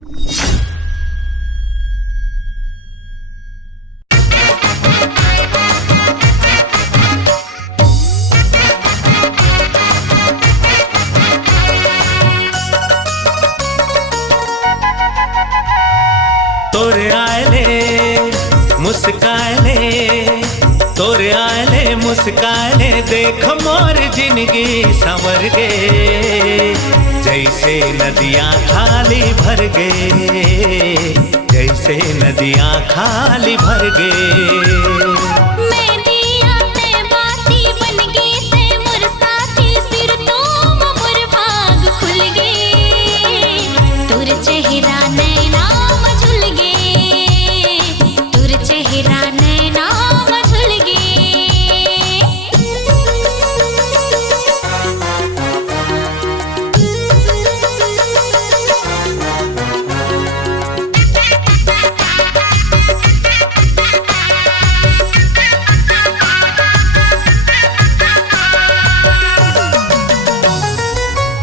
तोरे आयले मुस्कायले, तोरे आयले मुस्कायले, देख मोर जिंदगी संवर गे। जैसे नदियाँ खाली भर गे, जैसे नदियाँ खाली भर गे।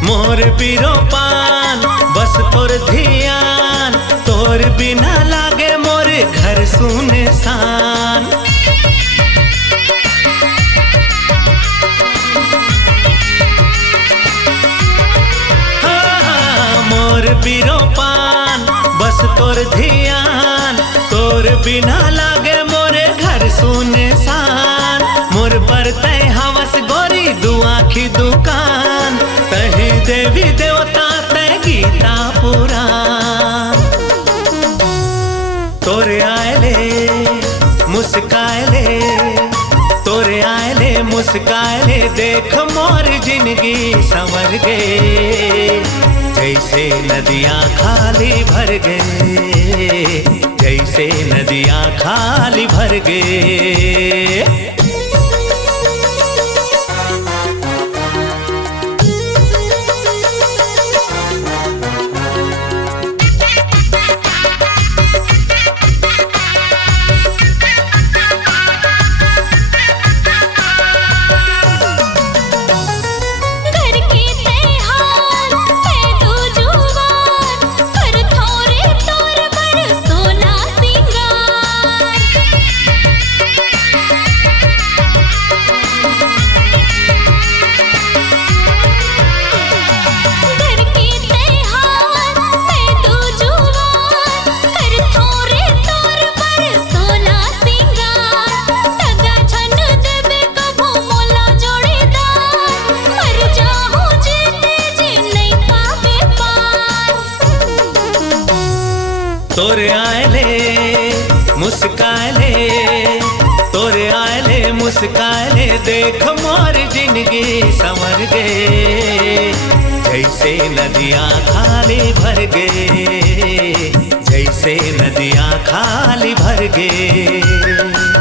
मोर पीरो पान बस तोर ध्यान, तोर बिना लागे मोर घर सुनसान। मोर पीरो पान बस तोर ध्यान, तोर बिना लागे मोरे घर सुनसान। मोर पर तय हवस गोरी दुआ की दुकान, तही देवी देवता तय गीता पुराण। तोरे आयले मुस्कायले, तोरे आयले मुस्कायले, देख मोर जिंदगी संवर गे। जैसे नदियाँ खाली भर गे, जैसे नदियाँ खाली भर गे। तोरे आयले मुस्कायले, तोरे आयले मुस्कायले, देख मोर जिंदगी संवर गे। जैसे नदियाँ खाली भर गे, जैसे नदियाँ खाली भर गे।